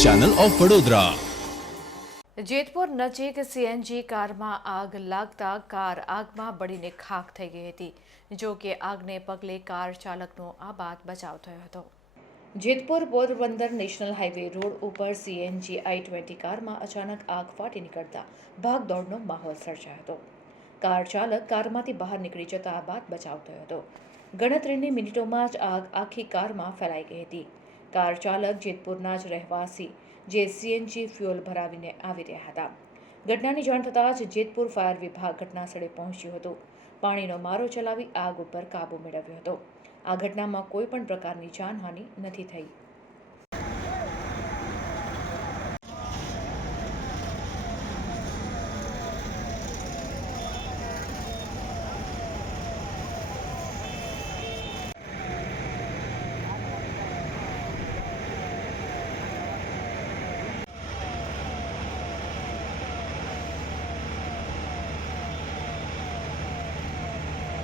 Channel of Vadodara Jetpur નજીક CNG કારમાં આગ લાગતા કાર આગમાં બળીને ખાખ થઈ ગઈ હતી. જો કે આગને પગલે કાર ચાલકનો આ બાદ બચાવ થયો હતો. Jetpur Porbandar national highway road ઉપર સીએનજી આઈ ટ્વેન્ટી કારમાં અચાનક આગ ફાટી નીકળતા ભાગદોડનો માહોલ સર્જાયો હતો. કાર ચાલક કારમાંથી બહાર નીકળી જતા આ બાદ બચાવ થયો હતો. ગણતરીની મિનિટોમાં જ આગ આખી કારમાં ફેલાઈ ગઈ હતી. કાર ચાલક જેતપુરના જ રહેવાસી જે સીએનજી ફ્યુઅલ ભરાવીને આવી રહ્યા હતા. ઘટનાની જાણ થતાં જ જેતપુર ફાયર વિભાગ ઘટના સ્થળે પહોંચ્યું હતું. પાણીનો મારો ચલાવી આગ ઉપર કાબૂ મેળવ્યો હતો. આ ઘટનામાં કોઈ પણ પ્રકારની જાનહાનિ નથી થઈ.